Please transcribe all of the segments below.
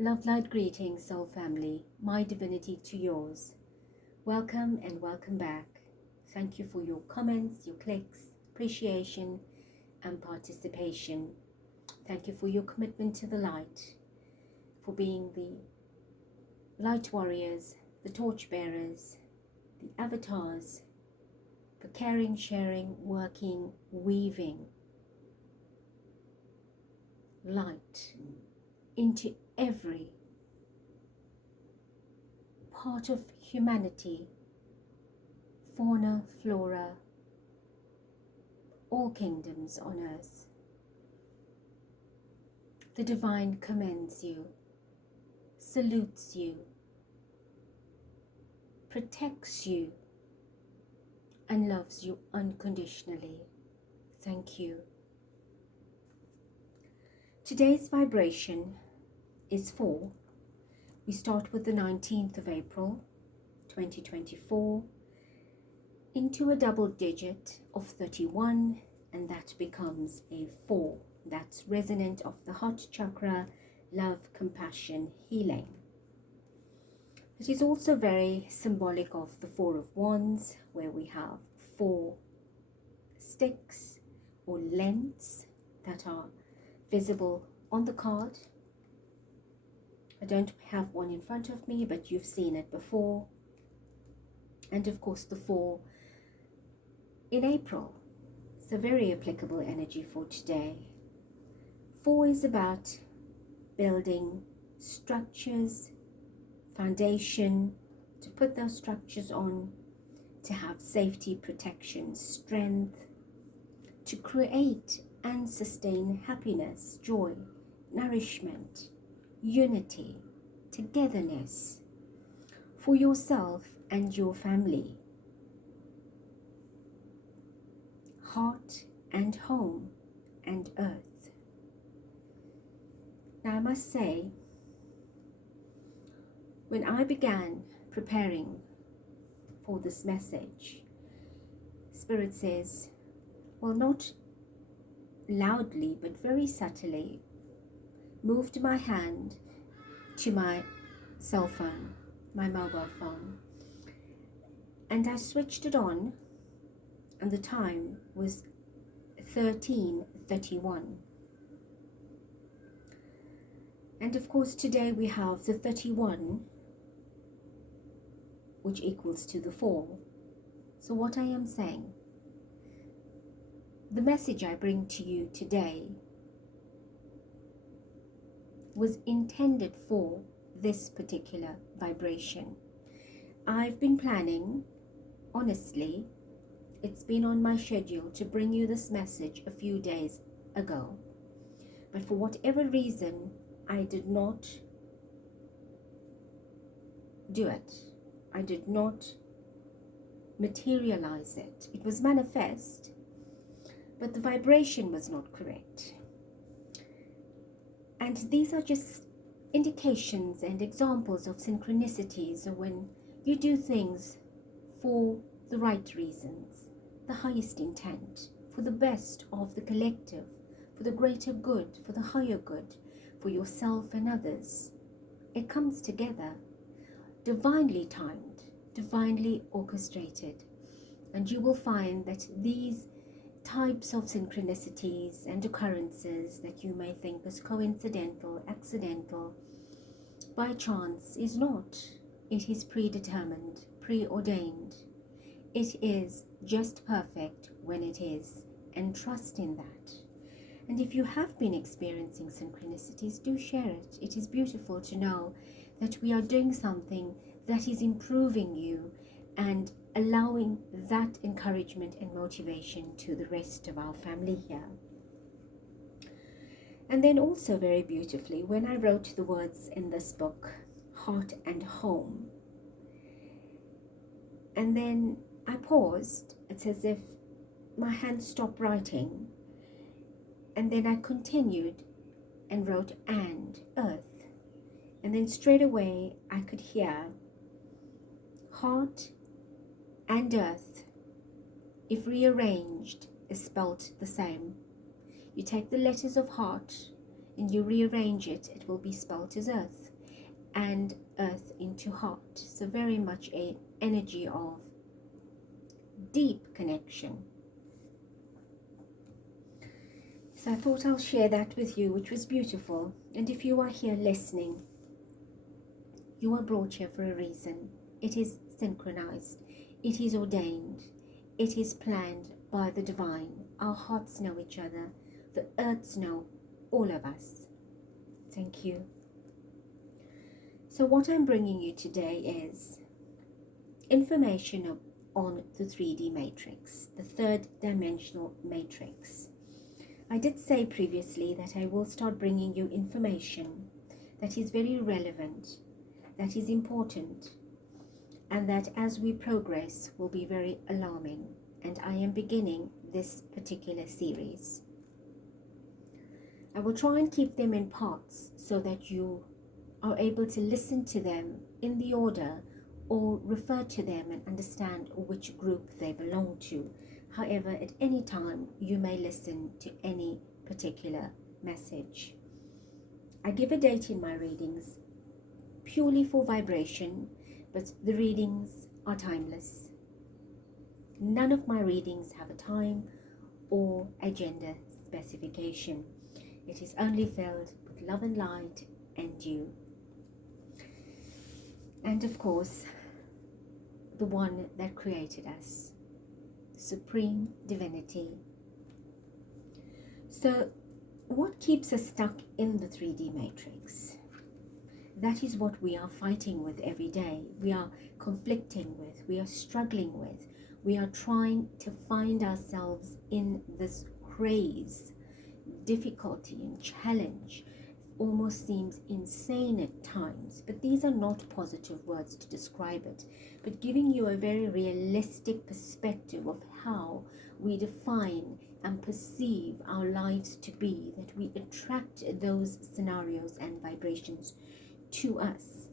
Love, light, greetings, soul family, my divinity to yours. Welcome and welcome back. Thank you for your comments, your clicks, appreciation and participation. Thank you for your commitment to the light, for being the light warriors, the torch bearers, the avatars, for caring, sharing, working, weaving light into every part of humanity, fauna, flora, all kingdoms on earth. The divine commends you, salutes you, protects you, and loves you unconditionally. Thank you. Today's vibration is 4. We start with the 19th of April 2024 into a double digit of 31, and that becomes a 4. That's resonant of the heart chakra, love, compassion, healing. It is also very symbolic of the 4 of Wands, where we have 4 sticks or lengths that are visible on the card. I don't have one in front of me, but you've seen it before. And of course the 4 in April. It's a very applicable energy for today. 4 is about building structures, foundation, to put those structures on, to have safety, protection, strength, to create and sustain happiness, joy, nourishment, unity, togetherness for yourself and your family, heart and home and earth. Now I must say, when I began preparing for this message, Spirit says, well, not loudly but very subtly, moved my hand to my cell phone, my mobile phone, and I switched it on, and the time was 13:31. And of course today we have the 31, which equals to the 4. So what I am saying, the message I bring to you today was intended for this particular vibration. I've been planning, honestly, it's been on my schedule to bring you this message a few days ago. But for whatever reason, I did not do it. I did not materialize it. It was manifest, but the vibration was not correct. And these are just indications and examples of synchronicities, of when you do things for the right reasons, the highest intent, for the best of the collective, for the greater good, for the higher good, for yourself and others. It comes together, divinely timed, divinely orchestrated. And you will find that these types of synchronicities and occurrences that you may think is coincidental, accidental, by chance, is not. It is predetermined, preordained. It is just perfect when it is, and trust in that. And if you have been experiencing synchronicities, do share it. It is beautiful to know that we are doing something that is improving you and allowing that encouragement and motivation to the rest of our family here. And then also very beautifully, when I wrote the words in this book, heart and home, and then I paused, it's as if my hand stopped writing, and then I continued and wrote and earth, and then straight away I could hear heart and earth, if rearranged, is spelt the same. You take the letters of heart and you rearrange it, it will be spelt as earth, and earth into heart. So very much an energy of deep connection. So I thought I'll share that with you, which was beautiful. And if you are here listening, you are brought here for a reason. It is synchronized. It is ordained. It is planned by the divine. Our hearts know each other. The earths know all of us. Thank you. So what I'm bringing you today is information on the 3D matrix, the third dimensional matrix. I did say previously that I will start bringing you information that is very relevant, that is important, and that as we progress will be very alarming. And I am beginning this particular series. I will try and keep them in parts so that you are able to listen to them in the order or refer to them and understand which group they belong to. However, at any time you may listen to any particular message. I give a date in my readings purely for vibration, but the readings are timeless. None of my readings have a time or a gender specification. It is only filled with love and light and you. And of course, the one that created us, the Supreme Divinity. So, what keeps us stuck in the 3D matrix? That is what we are fighting with every day. We are conflicting with, we are struggling with. We are trying to find ourselves in this craze, difficulty and challenge. Almost seems insane at times, but these are not positive words to describe it, but giving you a very realistic perspective of how we define and perceive our lives to be, that we attract those scenarios and vibrations to us.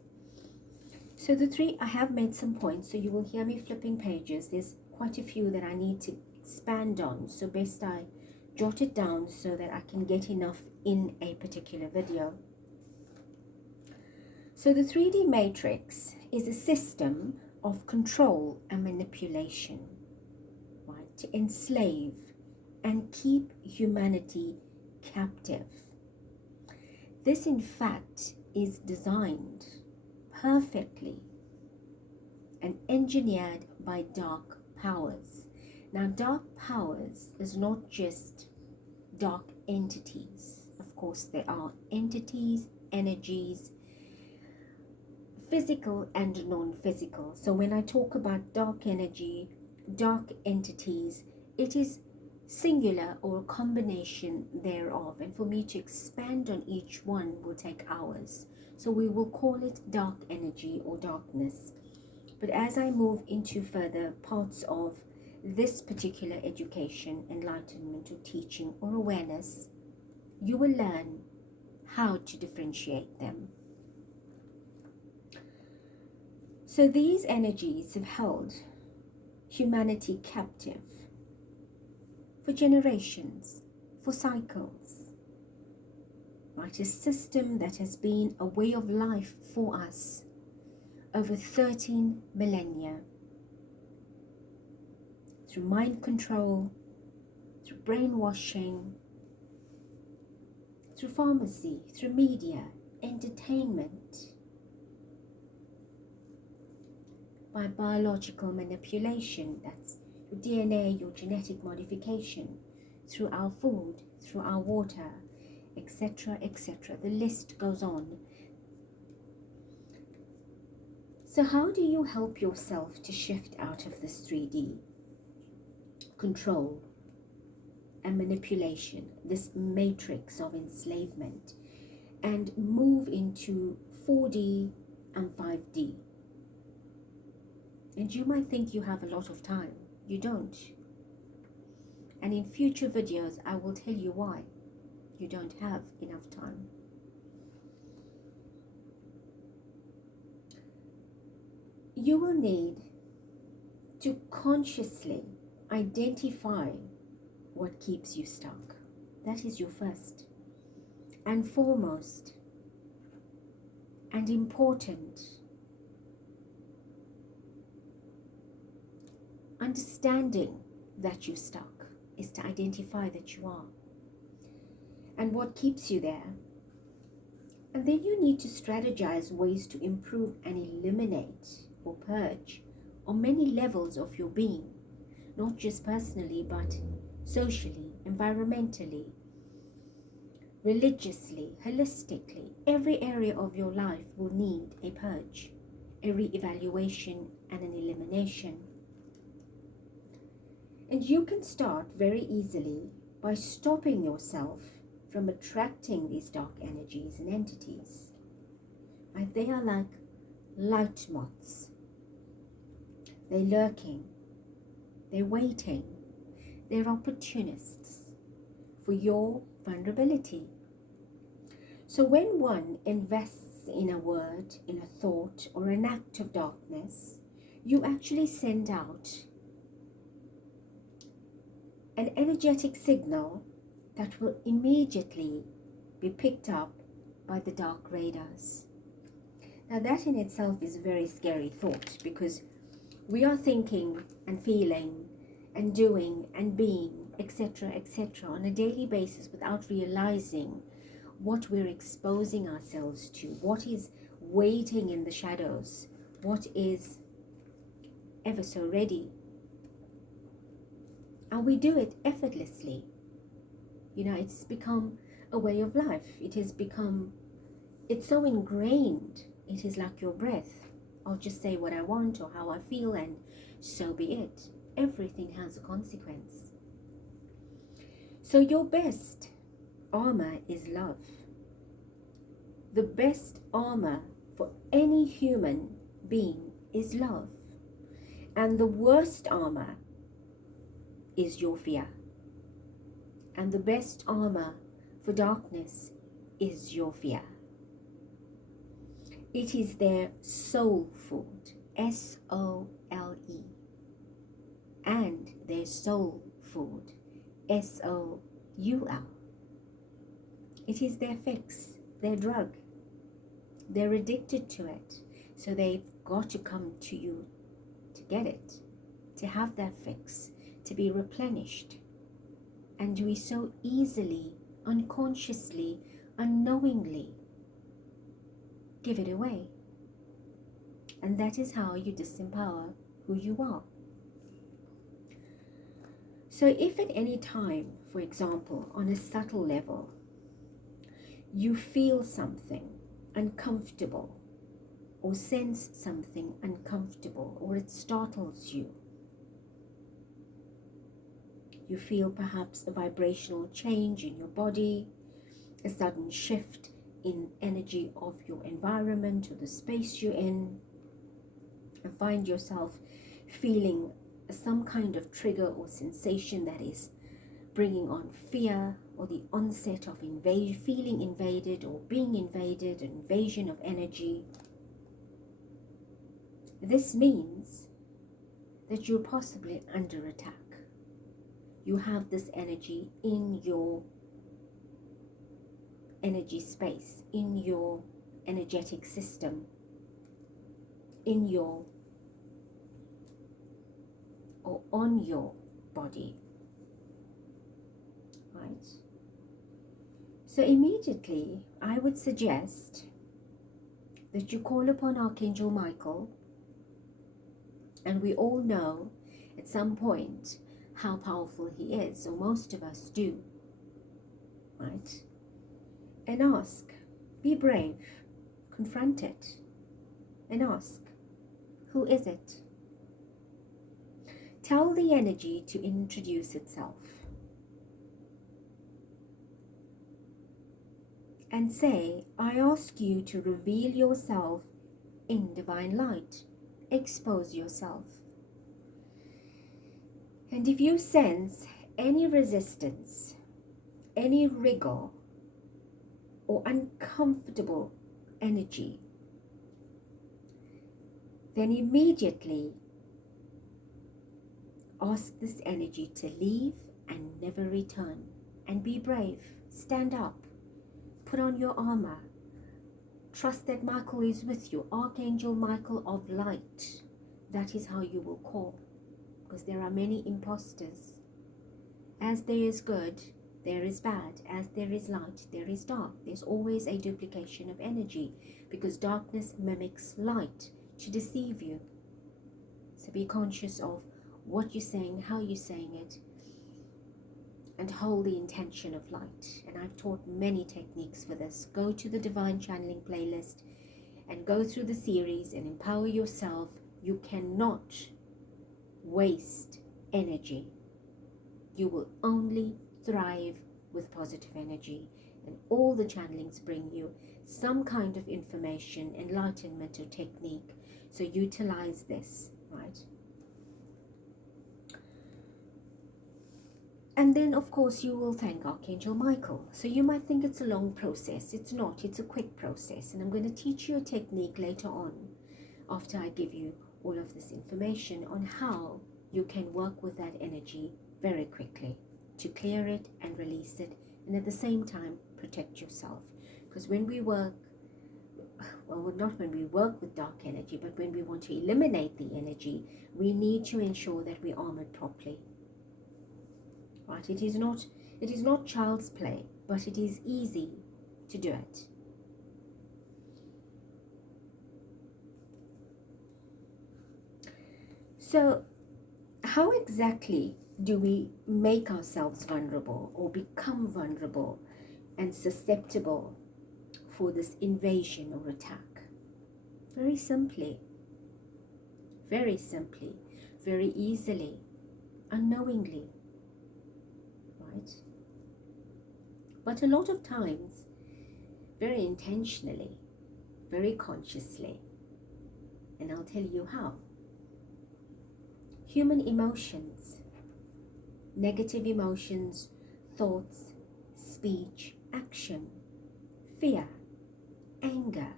So I have made some points, so you will hear me flipping pages. There's quite a few that I need to expand on, so best I jot it down so that I can get enough in a particular video. So the 3D matrix is a system of control and manipulation, right, to enslave and keep humanity captive. This in fact is designed perfectly and engineered by dark powers. Now, dark powers is not just dark entities. Of course, there are entities, energies, physical and non-physical. So when I talk about dark energy, dark entities, it is singular or a combination thereof. And for me to expand on each one will take hours. So we will call it dark energy or darkness. But as I move into further parts of this particular education, enlightenment or teaching or awareness, you will learn how to differentiate them. So these energies have held humanity captive for generations, for cycles, right? A system that has been a way of life for us over 13 millennia. Through mind control, through brainwashing, through pharmacy, through media, entertainment, by biological manipulation, that's your DNA, your genetic modification, through our food, through our water, etc., etc. The list goes on. So how do you help yourself to shift out of this 3D control and manipulation, this matrix of enslavement, and move into 4D and 5D? And you might think you have a lot of time. You don't. And in future videos, I will tell you why you don't have enough time. You will need to consciously identify what keeps you stuck. That is your first and foremost and important understanding that you're stuck is to identify that you are and what keeps you there. And then you need to strategize ways to improve and eliminate or purge on many levels of your being, not just personally, but socially, environmentally, religiously, holistically. Every area of your life will need a purge, a re-evaluation, and an elimination. And you can start very easily by stopping yourself from attracting these dark energies and entities. And they are like light moths. They're lurking, they're waiting, they're opportunists for your vulnerability. So when one invests in a word, in a thought, or an act of darkness, you actually send out an energetic signal that will immediately be picked up by the dark radars. Now that in itself is a very scary thought, because we are thinking and feeling and doing and being, etc., etc., on a daily basis without realizing what we're exposing ourselves to, what is waiting in the shadows, what is ever so ready. And we do it effortlessly. You know, it's become a way of life. It's so ingrained. It is like your breath. I'll just say what I want or how I feel, and so be it. Everything has a consequence. So your best armor is love. The best armor for any human being is love. And the worst armor is your fear. And the best armor for darkness is your fear. It is their soul food, S-O-L-E, and their soul food, S-O-U-L. It is their fix, their drug. They're addicted to it, so they've got to come to you to get it, to have that fix, to be replenished. And we so easily, unconsciously, unknowingly give it away. And that is how you disempower who you are. So if at any time, for example, on a subtle level, you feel something uncomfortable or sense something uncomfortable, or it startles you, you feel perhaps a vibrational change in your body, a sudden shift in energy of your environment or the space you're in, and find yourself feeling some kind of trigger or sensation that is bringing on fear, or the onset of feeling invaded or being invaded, an invasion of energy. This means that you're possibly under attack. You have this energy in your energy space, in your energetic system, in your or on your body, right? So immediately I would suggest that you call upon Archangel Michael, and we all know at some point how powerful he is, or most of us do, right? And ask, be brave, confront it, and ask, who is it? Tell the energy to introduce itself. And say, I ask you to reveal yourself in divine light. Expose yourself. And if you sense any resistance, any wriggle, or uncomfortable energy, then immediately ask this energy to leave and never return. And be brave. Stand up. put on your armor. Trust that Michael is with you. Archangel Michael of light. That is how you will call. Because there are many imposters. As there is good, there is bad. As there is light, there is dark. There's always a duplication of energy. Because darkness mimics light to deceive you. So be conscious of what you're saying, how you're saying it. And hold the intention of light. And I've taught many techniques for this. Go to the Divine Channeling playlist and go through the series and empower yourself. You cannot waste energy. You will only thrive with positive energy. And all the channelings bring you some kind of information, enlightenment or technique. So utilize this, right? And then, of course, you will thank Archangel Michael. So you might think it's a long process. It's not. It's a quick process. And I'm going to teach you a technique later on, after I give you all of this information, on how you can work with that energy very quickly to clear it and release it, and at the same time protect yourself. Because when we work, well, not when we work with dark energy, but when we want to eliminate the energy, we need to ensure that we arm it properly. Right? It is not child's play, but it is easy to do it. So, how exactly do we make ourselves vulnerable or become vulnerable and susceptible for this invasion or attack? Very simply, very easily, unknowingly. But a lot of times, very intentionally, very consciously, and I'll tell you how. Human emotions, negative emotions, thoughts, speech, action, fear, anger,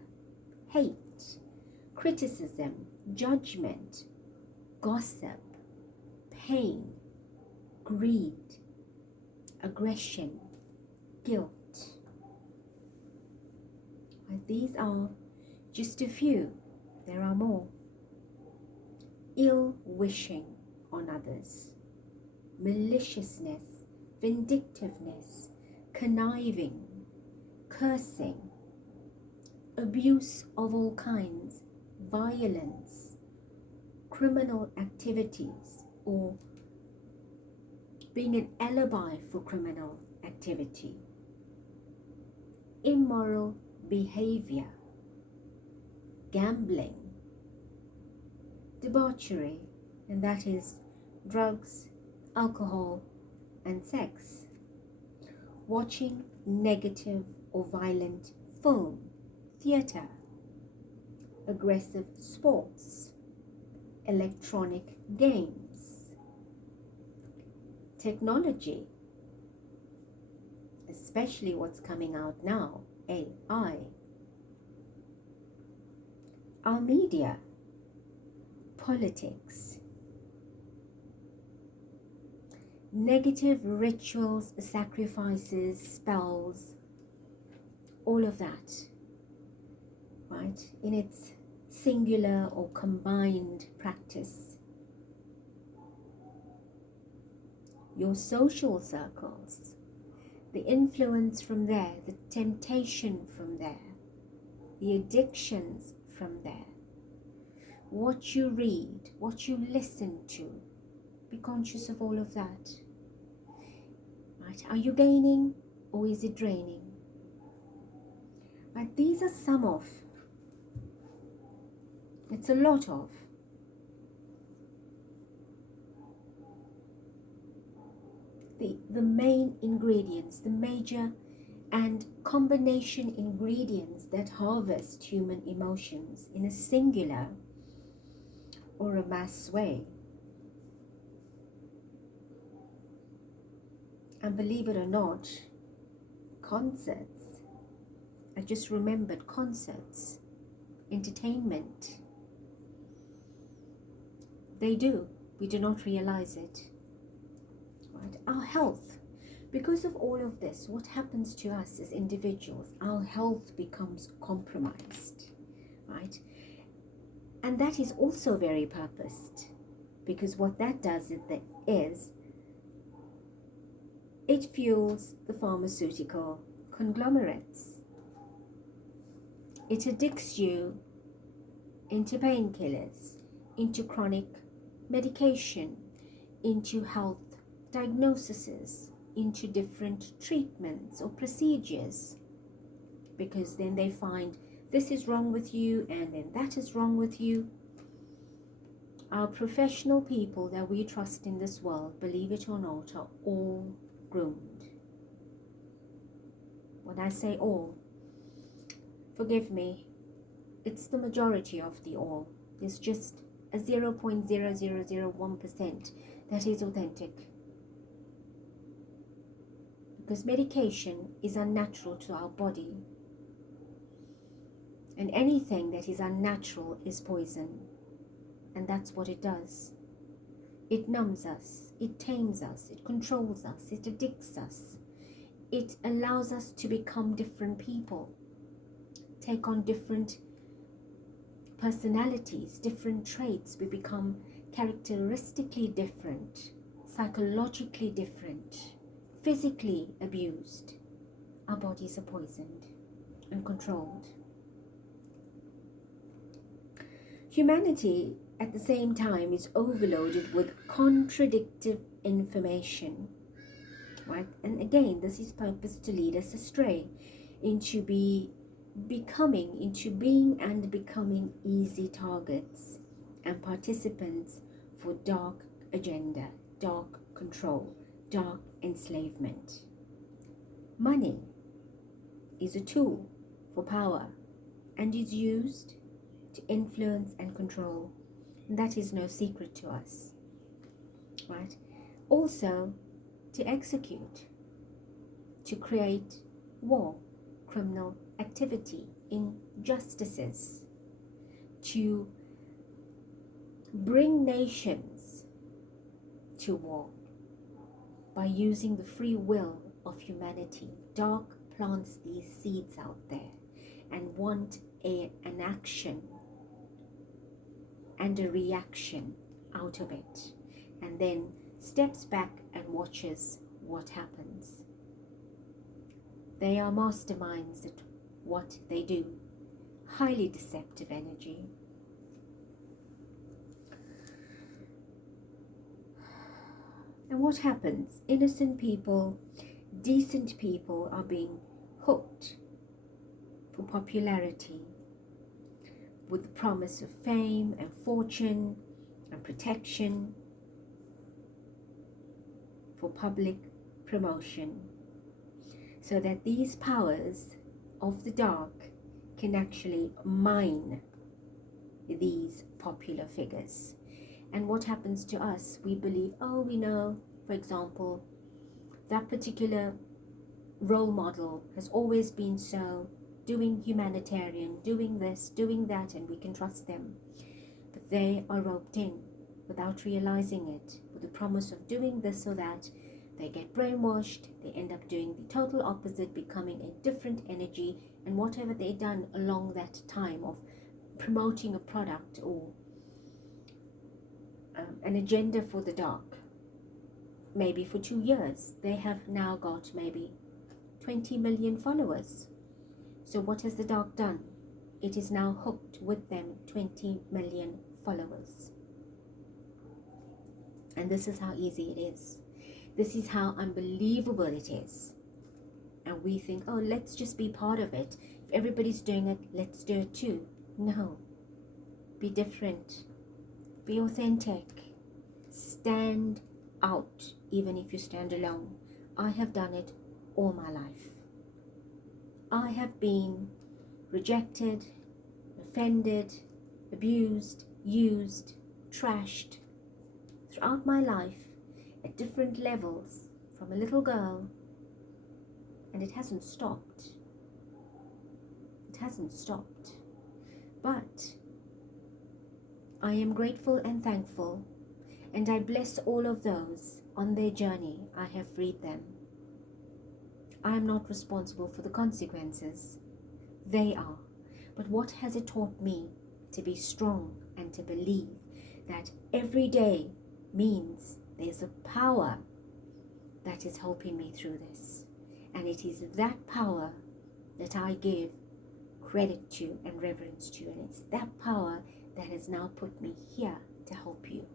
hate, criticism, judgment, gossip, pain, greed, aggression, guilt. These are just a few. There are more. Ill wishing on others, maliciousness, vindictiveness, conniving, cursing, abuse of all kinds, violence, criminal activities, or being an alibi for criminal activity, immoral behavior, gambling, debauchery, and that is drugs, alcohol, and sex, watching negative or violent film, theatre, aggressive sports, electronic games, technology, especially what's coming out now, AI, our media, politics, negative rituals, sacrifices, spells, all of that, right, in its singular or combined practice. Your social circles, the influence from there, the temptation from there, the addictions from there, what you read, what you listen to. Be conscious of all of that. Right? Are you gaining or is it draining? Right? These are some of, it's a lot of, the main ingredients, the major and combination ingredients that harvest human emotions in a singular or a mass way. And believe it or not, concerts, I just remembered concerts, entertainment, they do. We do not realize it. Right? Our health, Because of all of this, what happens to us as individuals? Our health becomes compromised, right? And that is also very purposed, because what that does is it fuels the pharmaceutical conglomerates. It addicts you into painkillers, into chronic medication, into health diagnoses, into different treatments or procedures, because then they find this is wrong with you and then that is wrong with you. Our professional people that we trust in this world, believe it or not, are all groomed. When I say all, forgive me, it's the majority of the all. There's just a 0.0001% that is authentic. Because medication is unnatural to our body. And anything that is unnatural is poison. And that's what it does. It numbs us, it tames us, it controls us, it addicts us. It allows us to become different people, take on different personalities, different traits. We become characteristically different, psychologically different, physically abused. Our bodies are poisoned and controlled. Humanity, at the same time, is overloaded with contradictive information, right? And again, this is purposed to lead us astray into being easy targets and participants for dark agenda, dark control, dark enslavement. Money is a tool for power and is used to influence and control. And that is no secret to us, right? Also, to execute, to create war, criminal activity, injustices, to bring nations to war by using the free will of humanity. Dark plants these seeds out there and want an action and a reaction out of it, and then steps back and watches what happens. They are masterminds at what they do. Highly deceptive energy. And what happens? Innocent people, decent people are being hooked for popularity, with the promise of fame and fortune and protection, for public promotion, so that these powers of the dark can actually mine these popular figures. And what happens to us? We believe, oh, we know, for example, that particular role model has always been so, doing humanitarian, doing this, doing that, and we can trust them. But they are roped in without realizing it, with the promise of doing this or that. They get brainwashed, they end up doing the total opposite, becoming a different energy, and whatever they've done along that time of promoting a product or an agenda for the dark, maybe for 2 years, they have now got maybe 20 million followers. So what has the dark done? It is now hooked with them 20 million followers. And this is how easy it is. This is how unbelievable it is. And we think, oh, let's just be part of it. If everybody's doing it, let's do it too. No. Be different. Be authentic. Stand out, even if you stand alone. I have done it all my life. I have been rejected, offended, abused, used, trashed throughout my life at different levels from a little girl, and it hasn't stopped. It hasn't stopped. But I am grateful and thankful, and I bless all of those on their journey. I have freed them. I am not responsible for the consequences. They are. But what has it taught me? To be strong and to believe that every day means there's a power that is helping me through this. And it is that power that I give credit to and reverence to. And it's that power that has now put me here to help you.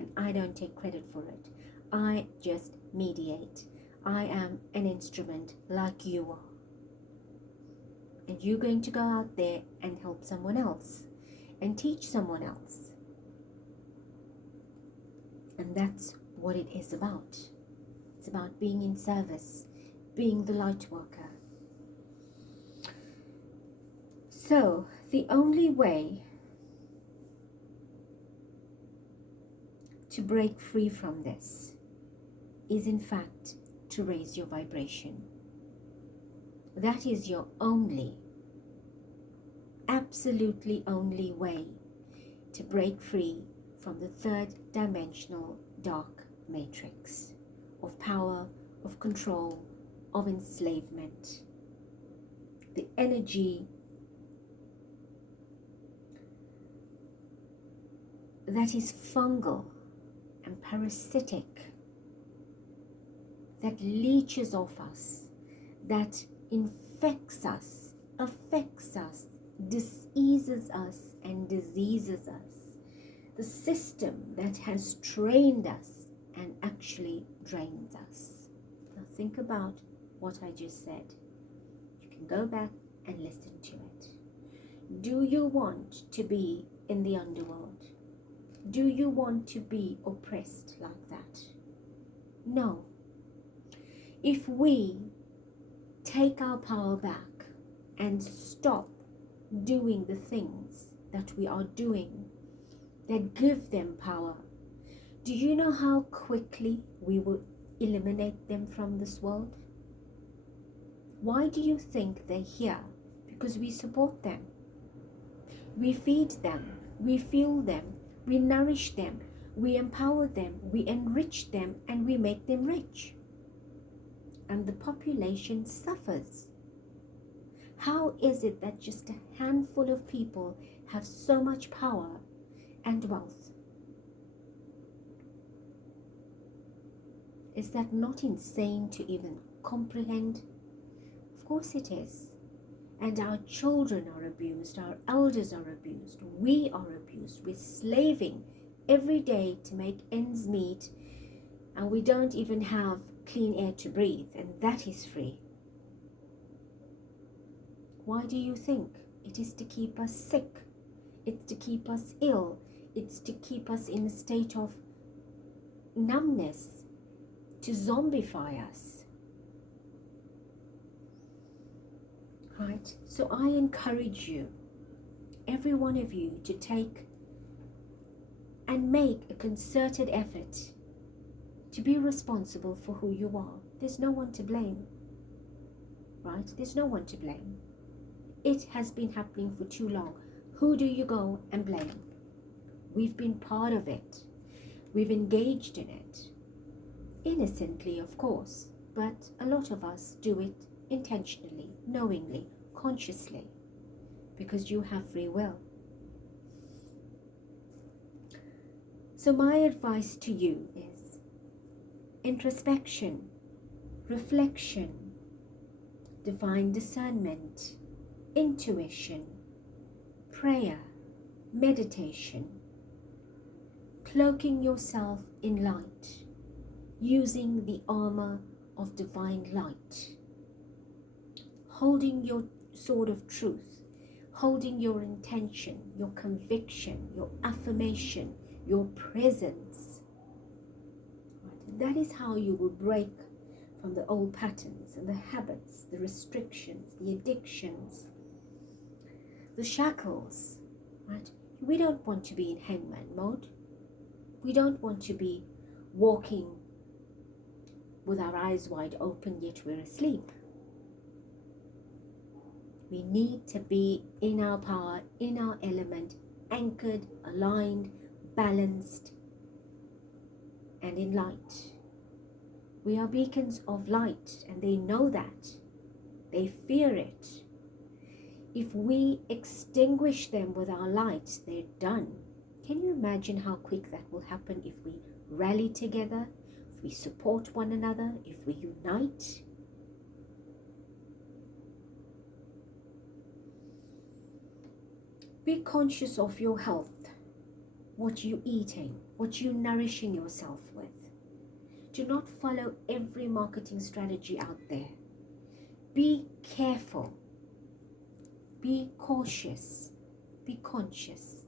And I don't take credit for it. I just mediate. I am an instrument like you are. And you're going to go out there and help someone else and teach someone else. And that's what it is about. It's about being in service, being the light worker. So, the only way to break free from this is in fact to raise your vibration. That is your only, absolutely only way to break free from the third dimensional dark matrix of power, of control, of enslavement. The energy that is fungal and parasitic, that leeches off us, that infects us, affects us, diseases us and diseases us. The system that has trained us and actually drains us. Now think about what I just said. You can go back and listen to it. Do you want to be in the underworld? Do you want to be oppressed like that? No. If we take our power back and stop doing the things that we are doing that give them power, do you know how quickly we will eliminate them from this world? Why do you think they're here? Because we support them. We feed them. We fuel them. We nourish them. We empower them. We enrich them, and we make them rich. And the population suffers. How is it that just a handful of people have so much power and wealth? Is that not insane to even comprehend? Of course it is. And our children are abused, our elders are abused, we are abused. We're slaving every day to make ends meet, and we don't even have clean air to breathe, and that is free. Why do you think? It is to keep us sick. It's to keep us ill. It's to keep us in a state of numbness, to zombify us. Right? So I encourage you, every one of you, to take and make a concerted effort to be responsible for who you are. There's no one to blame. Right? There's no one to blame. It has been happening for too long. Who do you go and blame? We've been part of it. We've engaged in it. Innocently, of course, but a lot of us do it intentionally, knowingly, consciously, because you have free will. So my advice to you is introspection, reflection, divine discernment, intuition, prayer, meditation, cloaking yourself in light, using the armor of divine light, holding your sword of truth, holding your intention, your conviction, your affirmation, your presence. That is how you will break from the old patterns and the habits, the restrictions, the addictions, the shackles. Right? We don't want to be in hangman mode. We don't want to be walking with our eyes wide open, yet we're asleep. We need to be in our power, in our element, anchored, aligned, balanced, and in light. We are beacons of light, and they know that. They fear it. If we extinguish them with our light, they're done. Can you imagine how quick that will happen if we rally together, if we support one another, if we unite? Be conscious of your health, what you're eating, what you're nourishing yourself with. Do not follow every marketing strategy out there. Be careful. Be cautious. Be conscious.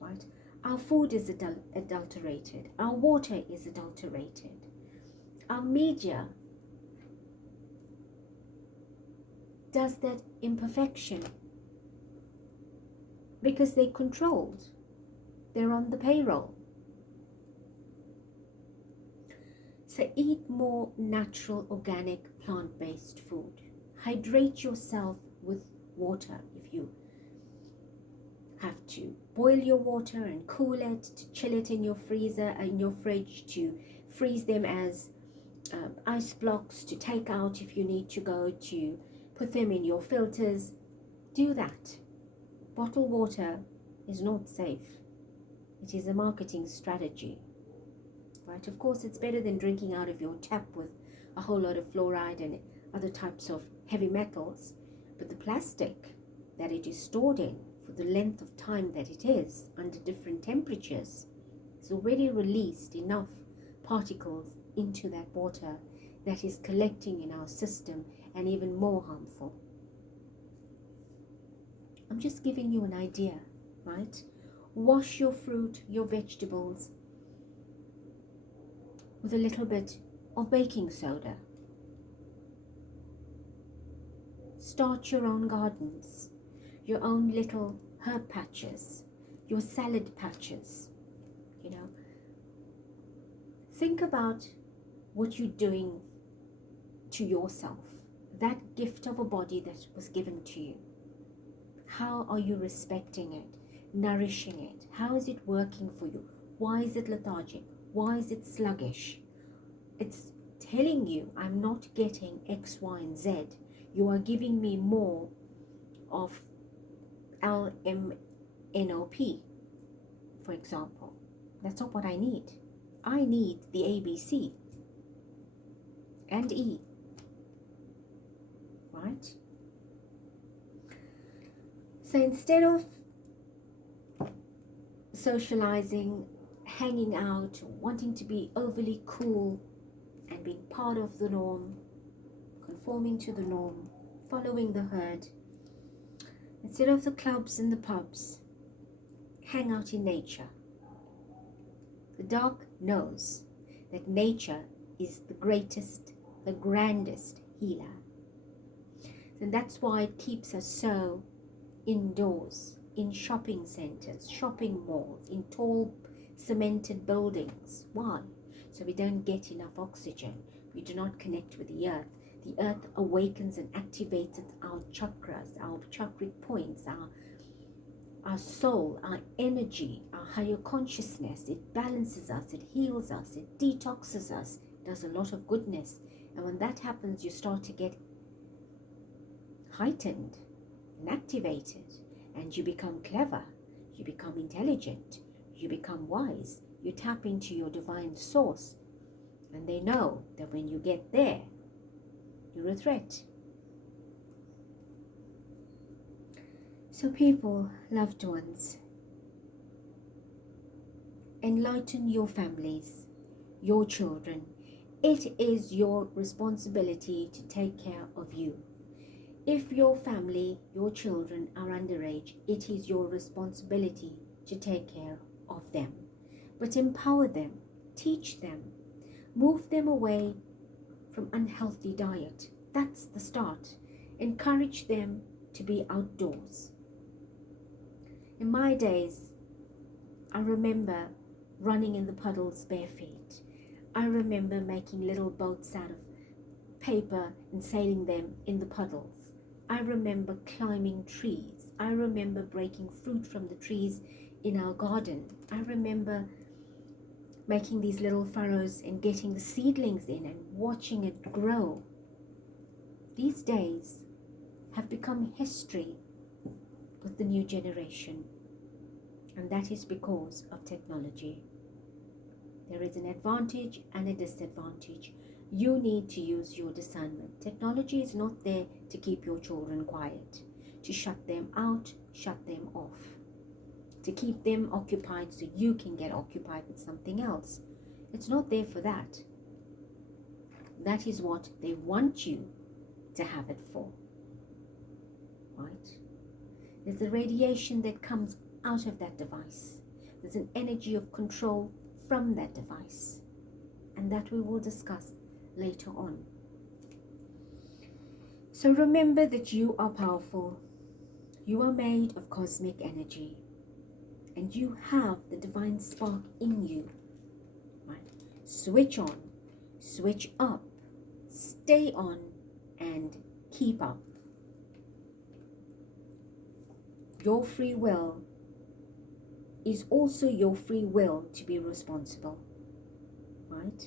Right? Our food is adulterated. Our water is adulterated. Our media does that imperfection because they're controlled. They're on the payroll. So eat more natural, organic, plant-based food. Hydrate yourself with water if you have to. Boil your water and cool it, to chill it in your freezer, in your fridge, to freeze them as ice blocks, to take out if you need to go, to put them in your filters. Do that. Bottled water is not safe. It is a marketing strategy. Right? Of course, it's better than drinking out of your tap with a whole lot of fluoride and other types of heavy metals. But the plastic that it is stored in for the length of time that it is under different temperatures has already released enough particles into that water that is collecting in our system and even more harmful. I'm just giving you an idea, right? Wash your fruit, your vegetables with a little bit of baking soda. Start your own gardens, your own little herb patches, your salad patches, you know. Think about what you're doing to yourself, that gift of a body that was given to you. How are you respecting it, nourishing it? How is it working for you? Why is it lethargic? Why is it sluggish? It's telling you, I'm not getting X, Y, and Z. You are giving me more of LMNOP, for example. That's not what I need. I need the ABC and E, right? So instead of socializing, hanging out, wanting to be overly cool and being part of the norm, conforming to the norm, following the herd, instead of the clubs and the pubs, hang out in nature. The dark knows that nature is the greatest, the grandest healer. And that's why it keeps us so indoors, in shopping centers, shopping malls, in tall cemented buildings. Why? So we don't get enough oxygen. We do not connect with the earth. The earth awakens and activates our chakras, our chakric points, our soul, our energy, our higher consciousness. It balances us, it heals us, it detoxes us, it does a lot of goodness. And when that happens, you start to get heightened and activated, and you become clever, you become intelligent, you become wise, you tap into your divine source, and they know that when you get there, you're a threat. So people, loved ones, enlighten your families, your children. It is your responsibility to take care of you. If your family, your children are underage, it is your responsibility to take care of them. But empower them, teach them, move them away from unhealthy diet. That's the start. Encourage them to be outdoors. In my days, I remember running in the puddles bare feet. I remember making little boats out of paper and sailing them in the puddles. I remember climbing trees. I remember breaking fruit from the trees in our garden. I remember making these little furrows and getting the seedlings in and watching it grow, these days have become history with the new generation. And that is because of technology. There is an advantage and a disadvantage. You need to use your discernment. Technology is not there to keep your children quiet, to shut them out, shut them off, to keep them occupied so you can get occupied with something else. It's not there for that. That is what they want you to have it for, right? There's a radiation that comes out of that device. There's an energy of control from that device, and that we will discuss later on. So remember that you are powerful. You are made of cosmic energy, and you have the divine spark in you, right? Switch on, switch up, stay on, and keep up. Your free will is also your free will to be responsible, right?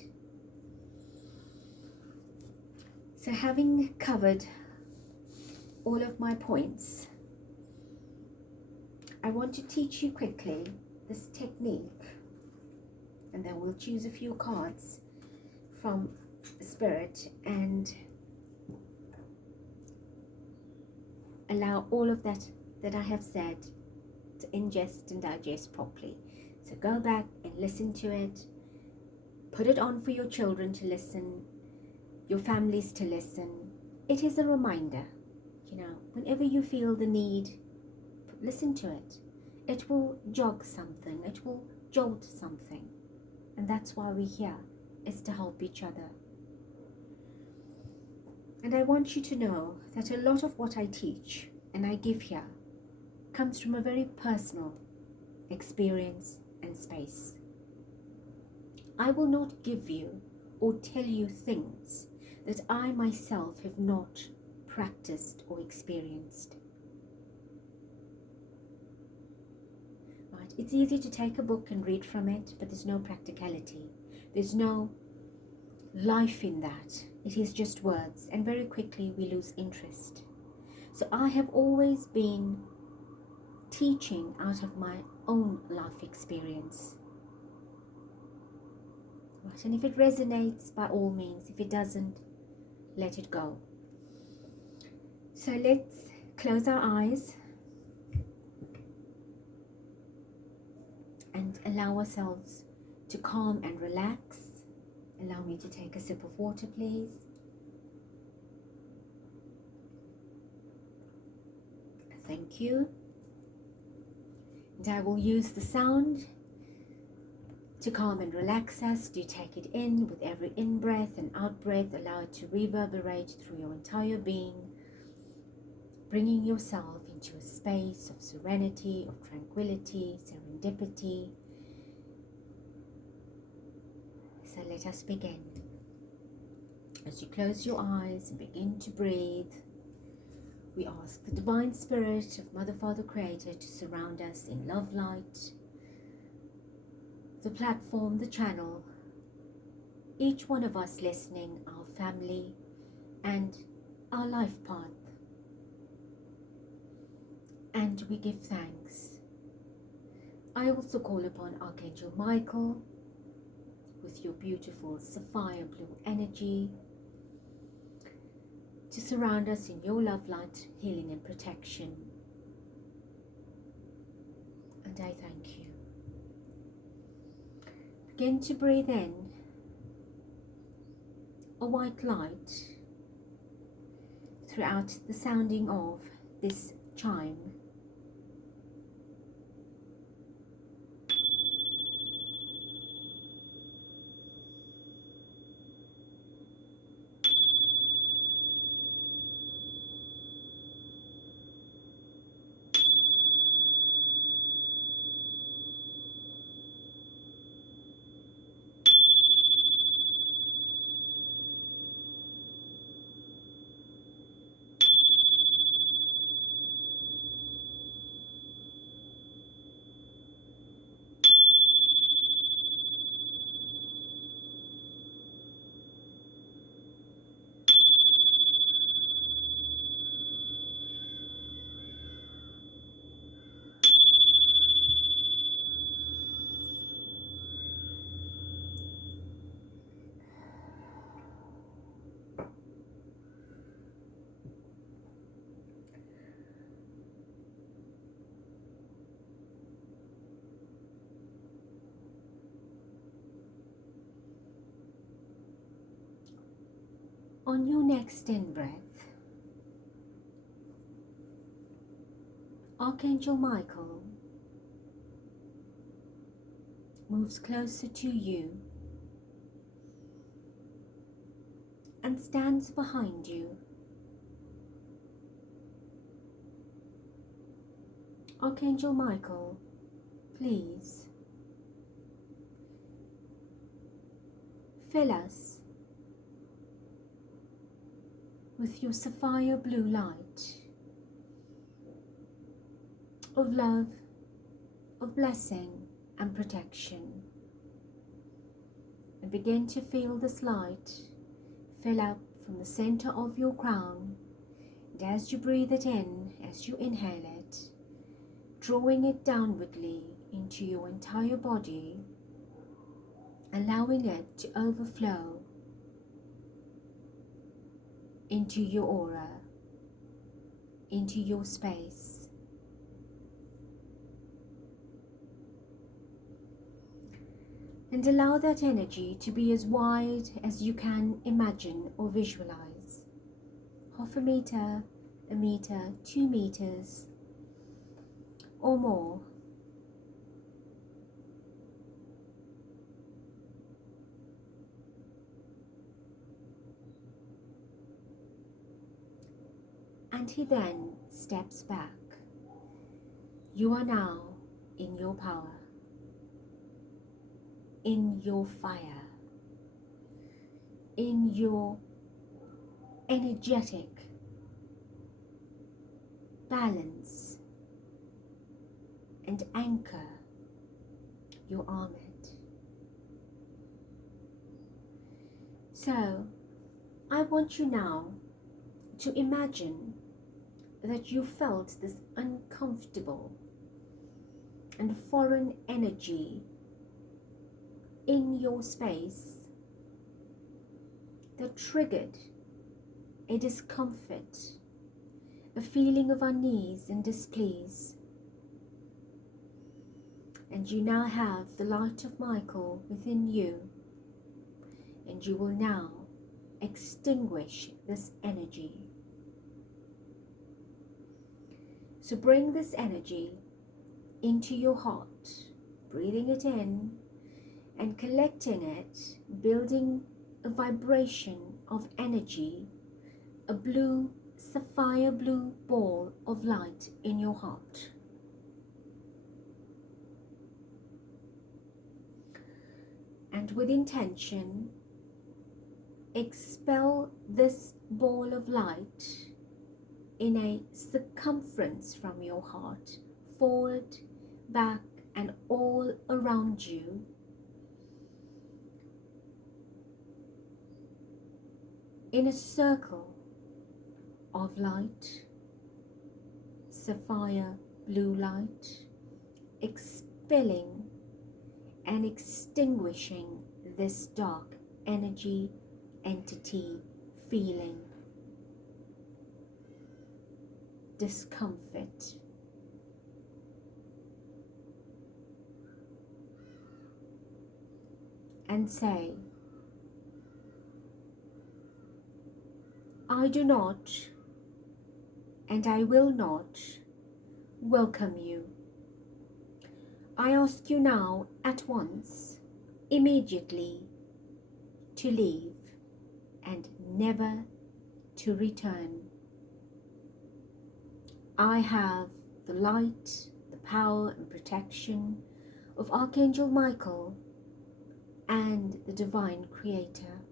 So having covered all of my points, I want to teach you quickly this technique, and then we'll choose a few cards from Spirit and allow all of that I have said to ingest and digest properly. So go back and listen to it. Put it on for your children to listen, your families to listen. It is a reminder, whenever you feel the need, listen to it. It will jog something, it will jolt something. And that's why we're here, is to help each other. And I want you to know that a lot of what I teach and I give here comes from a very personal experience and space. I will not give you or tell you things that I myself have not practiced or experienced. Right? It's easy to take a book and read from it, but there's no practicality. There's no life in that. It is just words, and very quickly we lose interest. So I have always been teaching out of my own life experience. Right? And if it resonates, by all means. If it doesn't, let it go. So let's close our eyes and allow ourselves to calm and relax. Allow me to take a sip of water, please. Thank you. And I will use the sound to calm and relax us. Do take it in with every in-breath and out-breath. Allow it to reverberate through your entire being, bringing yourself into a space of serenity, of tranquility, serendipity. So let us begin. As you close your eyes and begin to breathe, we ask the Divine Spirit of Mother, Father, Creator to surround us in love light, the platform, the channel, each one of us listening, our family and our life path. And we give thanks. I also call upon Archangel Michael with your beautiful sapphire blue energy to surround us in your love light, healing and protection. And I thank you. Begin to breathe in a white light throughout the sounding of this chime. On your next in-breath, Archangel Michael moves closer to you and stands behind you. Archangel Michael, please fill us with your sapphire blue light of love, of blessing and protection, and begin to feel this light fill up from the center of your crown, and as you breathe it in, as you inhale it, drawing it downwardly into your entire body, allowing it to overflow into your aura, into your space. And allow that energy to be as wide as you can imagine or visualize. 1/2 meter, 1 meter, 2 meters, or more. And he then steps back. You are now in your power, in your fire, in your energetic balance and anchor your armament. So I want you now to imagine that you felt this uncomfortable and foreign energy in your space that triggered a discomfort, a feeling of unease and displease. And you now have the light of Michael within you, and you will now extinguish this energy. So bring this energy into your heart, breathing it in and collecting it, building a vibration of energy, a blue, sapphire blue ball of light in your heart. And with intention, expel this ball of light in a circumference from your heart, forward, back, and all around you. In a circle of light, sapphire blue light, expelling and extinguishing this dark energy, entity, feeling, discomfort. And say, I do not and I will not welcome you. I ask you now at once, immediately, to leave and never to return. I have the light, the power and protection of Archangel Michael and the Divine Creator.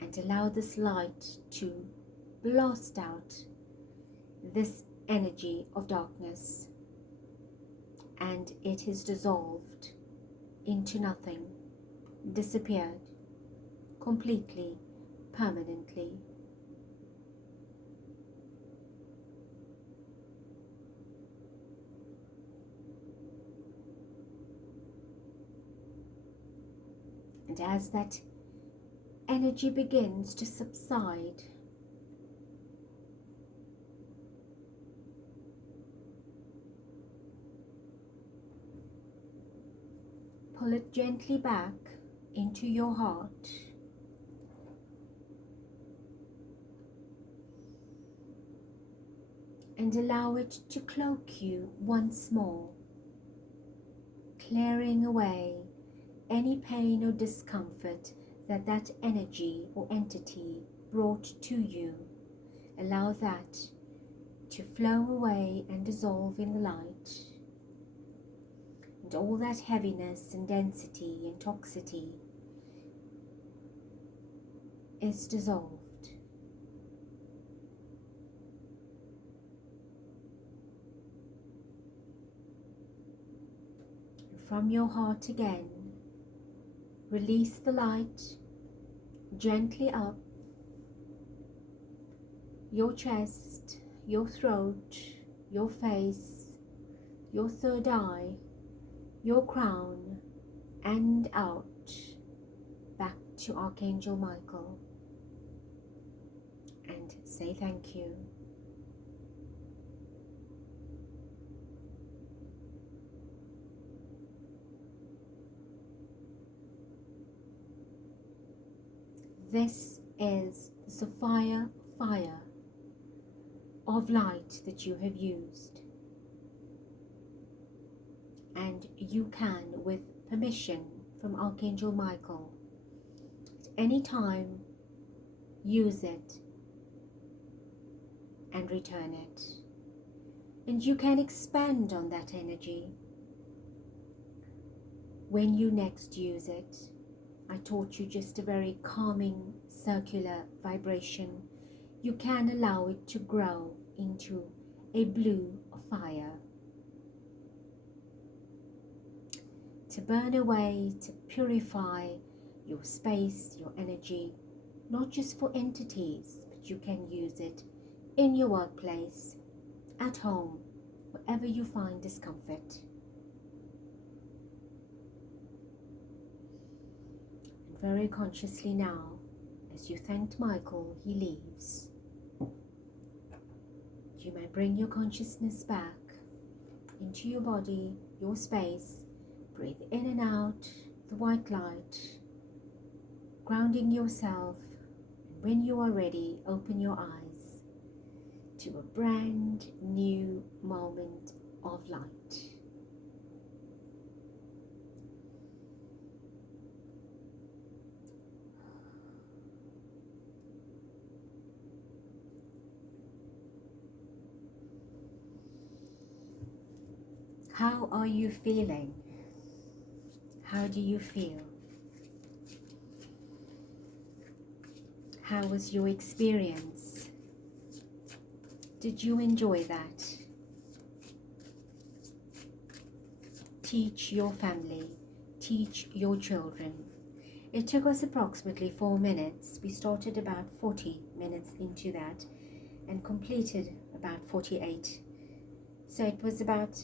And allow this light to blast out this energy of darkness, and it is dissolved into nothing, disappeared completely, permanently. And as that energy begins to subside, pull it gently back into your heart. And allow it to cloak you once more, clearing away any pain or discomfort that that energy or entity brought to you. Allow that to flow away and dissolve in the light. And all that heaviness and density and toxicity is dissolved. From your heart again, release the light gently up your chest, your throat, your face, your third eye, your crown, and out back to Archangel Michael, and say thank you. This is the sapphire fire of light that you have used, and you can, with permission from Archangel Michael, at any time use it and return it. And you can expand on that energy when you next use it. I taught you just a very calming circular vibration. You can allow it to grow into a blue fire, to burn away, to purify your space, your energy, not just for entities, but you can use it in your workplace, at home, wherever you find discomfort. Very consciously now, as you thanked Michael, he leaves. You may bring your consciousness back into your body, your space. Breathe in and out the white light, grounding yourself. And when you are ready, open your eyes to a brand new moment of light. How are you feeling? How do you feel? How was your experience? Did you enjoy that? Teach your family, teach your children. It took us approximately 4 minutes. We started about 40 minutes into that and completed about 48. So it was about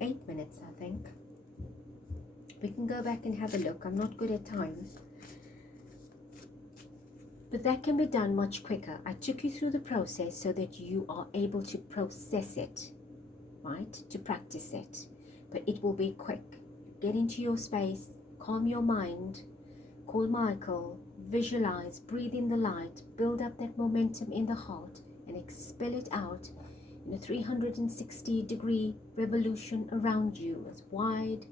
8 minutes, I think. We can go back and have a look. I'm not good at time. But that can be done much quicker. I took you through the process so that you are able to process it, right? To practice it. But it will be quick. Get into your space, calm your mind, call Michael, visualize, breathe in the light, build up that momentum in the heart, and expel it out in a 360-degree revolution around you, as wide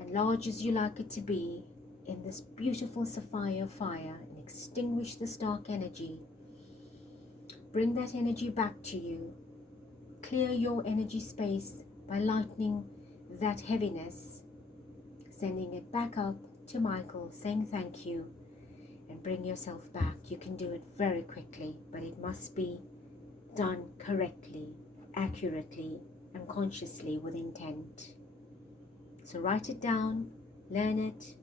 and large as you like it to be, in this beautiful sapphire fire, and extinguish this dark energy. Bring that energy back to you. Clear your energy space by lightening that heaviness, sending it back up to Michael, saying thank you, and bring yourself back. You can do it very quickly, but it must be done correctly, accurately, and consciously with intent. So write it down, learn it,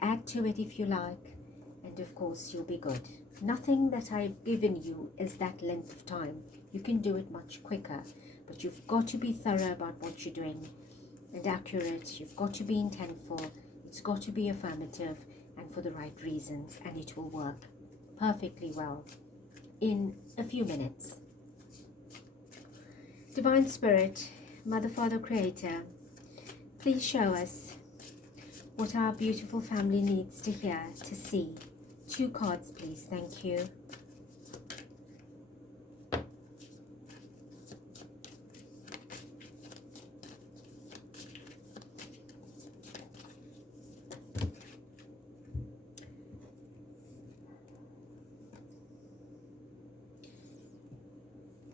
add to it if you like, and of course you'll be good. Nothing that I've given you is that length of time. You can do it much quicker, but you've got to be thorough about what you're doing and accurate. You've got to be intentful. It's got to be affirmative and for the right reasons, and it will work perfectly well in a few minutes. Divine Spirit, Mother, Father, Creator, Please show us what our beautiful family needs to hear, to see. 2 cards, please. Thank you.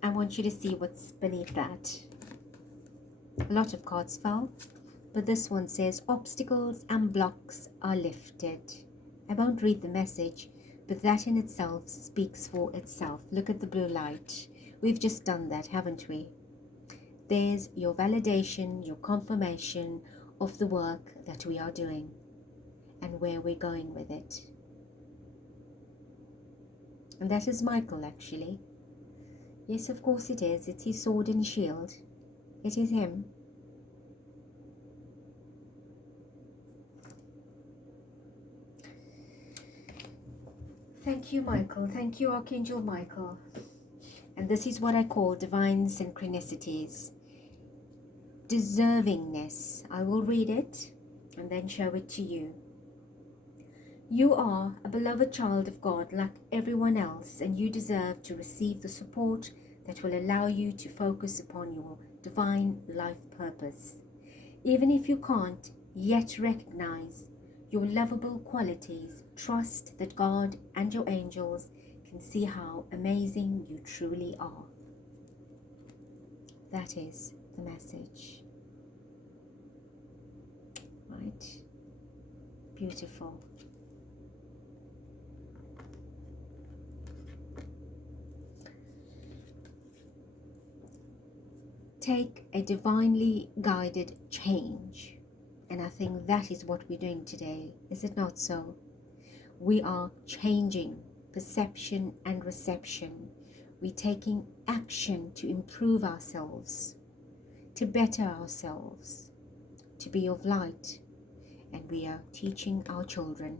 I want you to see what's beneath that. A lot of cards fell, but this one says obstacles and blocks are lifted. I won't read the message, but that in itself speaks for itself. Look at the blue light. We've just done that, haven't we? There's your validation, your confirmation of the work that we are doing and where we're going with it. And that is Michael, actually. Yes, of course it is. It's his sword and shield. It is him. Thank you, Michael. Thank you, Archangel Michael. And this is what I call divine synchronicities. Deservingness. I will read it and then show it to you. You are a beloved child of God like everyone else, and you deserve to receive the support that will allow you to focus upon your divine life purpose. Even if you can't yet recognize your lovable qualities, trust that God and your angels can see how amazing you truly are. That is the message. Right? Beautiful. Take a divinely guided change. And I think that is what we're doing today. Is it not so? We are changing perception and reception. We're taking action to improve ourselves, to better ourselves, to be of light. And we are teaching our children.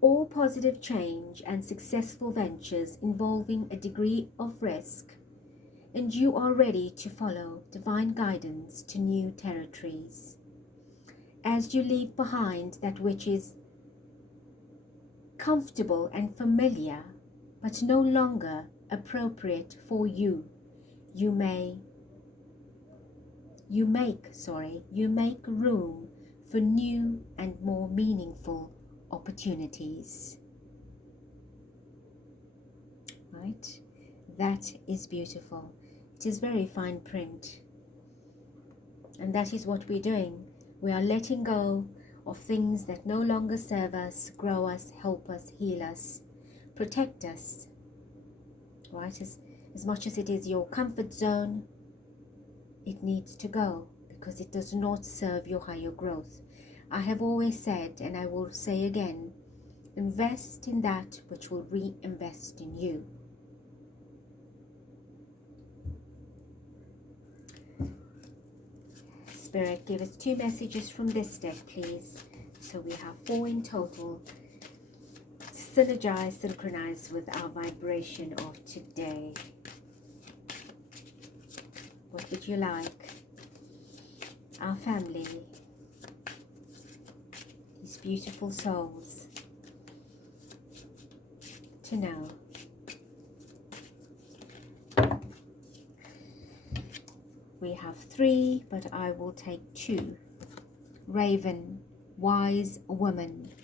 All positive change and successful ventures involving a degree of risk, and you are ready to follow divine guidance to new territories. As you leave behind that which is comfortable and familiar, but no longer appropriate for you, you make room for new and more meaningful opportunities. Right? That is beautiful. It is very fine print. And that is what we're doing. We are letting go of things that no longer serve us, grow us, help us, heal us, protect us. Right? As much as it is your comfort zone, it needs to go because it does not serve your higher growth. I have always said, and I will say again, invest in that which will reinvest in you. Spirit, give us 2 messages from this deck, please. So we have 4 in total. Synergise, synchronize with our vibration of today. What would you like? Our family. These beautiful souls to know. We have 3, but I will take 2. Raven, wise woman,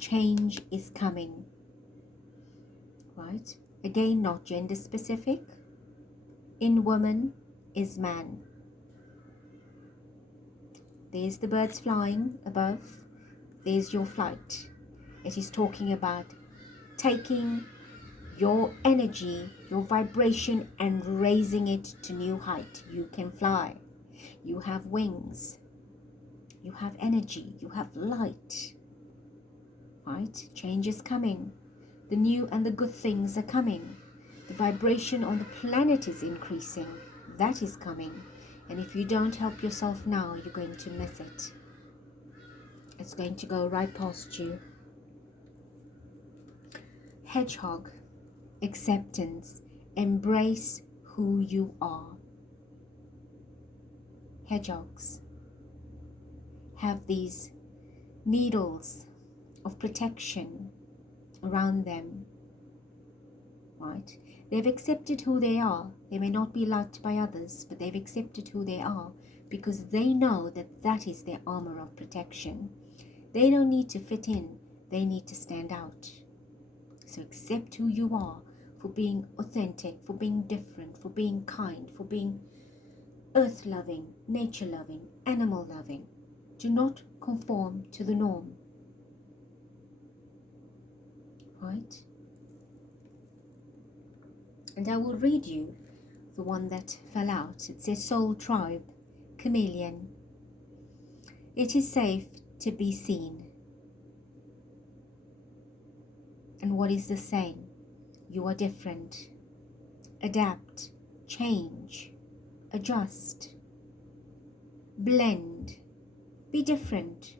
change is coming. Right? Again, not gender specific. In woman is man. There's the birds flying above. There's your flight. It is talking about taking your energy, your vibration, and raising it to new height. You can fly. You have wings. You have energy. You have light. Right? Change is coming. The new and the good things are coming. The vibration on the planet is increasing. That is coming. And if you don't help yourself now, you're going to miss it. It's going to go right past you. Hedgehog. Acceptance. Embrace who you are. hedgehogs have these needles of protection around them, right? They've accepted who they are. They may not be liked by others, but they've accepted who they are because they know that that is their armor of protection. They don't need to fit in. They need to stand out. So accept who you are, for being authentic, for being different, for being kind, for being earth-loving, nature-loving, animal-loving. Do not conform to the norm. Right? And I will read you the one that fell out. It says, Soul Tribe, Chameleon. It is safe to be seen. And what is the same? You are different. Adapt, change, adjust, blend, be different.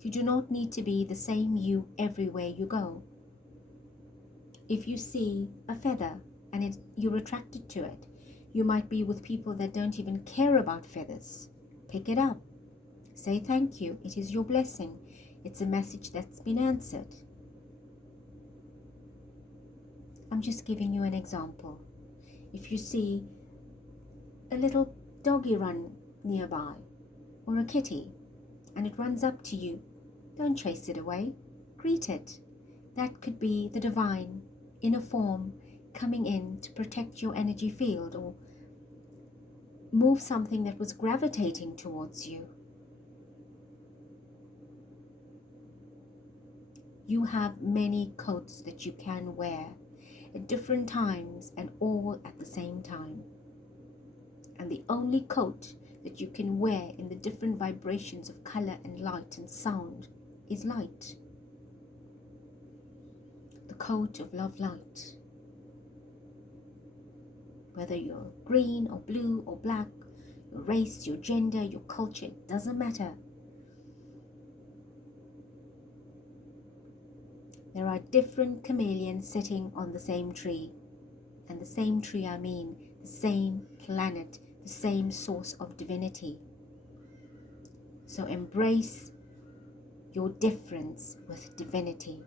You do not need to be the same you everywhere you go. If you see a feather and you're attracted to it, you might be with people that don't even care about feathers. Pick it up. Say thank you. It is your blessing. It's a message that's been answered. I'm just giving you an example. If you see a little doggy run nearby, or a kitty, and it runs up to you, don't chase it away. Greet it. That could be the divine in a form coming in to protect your energy field or move something that was gravitating towards you. You have many coats that you can wear at different times and all at the same time. And the only coat that you can wear in the different vibrations of color and light and sound is light. The coat of love light. Whether you're green or blue or black, your race, your gender, your culture, it doesn't matter. There are different chameleons sitting on the same tree. And the same tree, I mean the same planet, the same source of divinity. So embrace your difference with divinity.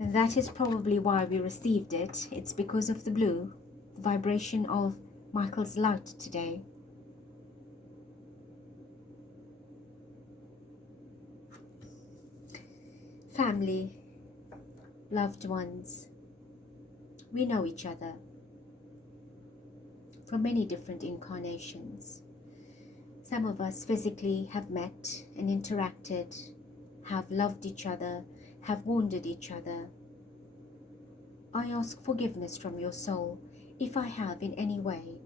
And that is probably why we received it. It's because of the blue, the vibration of Michael's light today. Family, loved ones, we know each other from many different incarnations. Some of us physically have met and interacted, have loved each other, have wounded each other. I ask forgiveness from your soul if I have in any way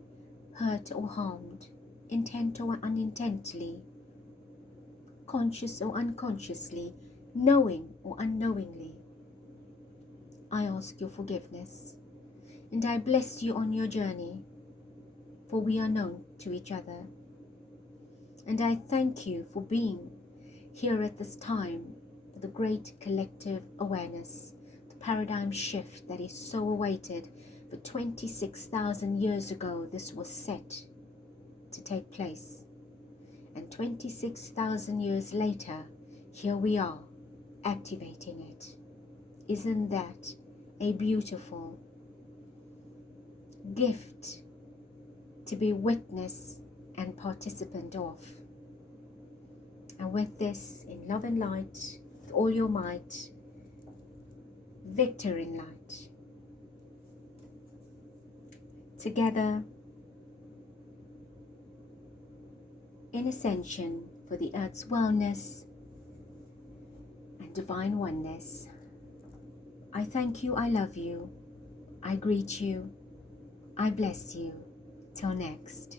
hurt or harmed, intent or unintently, conscious or unconsciously, knowing or unknowingly. I ask your forgiveness, and I bless you on your journey, for we are known to each other. And I thank you for being here at this time for the great collective awareness, the paradigm shift that is so awaited. For 26,000 years ago, this was set to take place. And 26,000 years later, here we are, activating it. Isn't that a beautiful gift to be witness and participant of? And with this, in love and light, with all your might, victor in light. Together, in ascension for the earth's wellness and divine oneness. I thank you, I love you, I greet you, I bless you. Till next.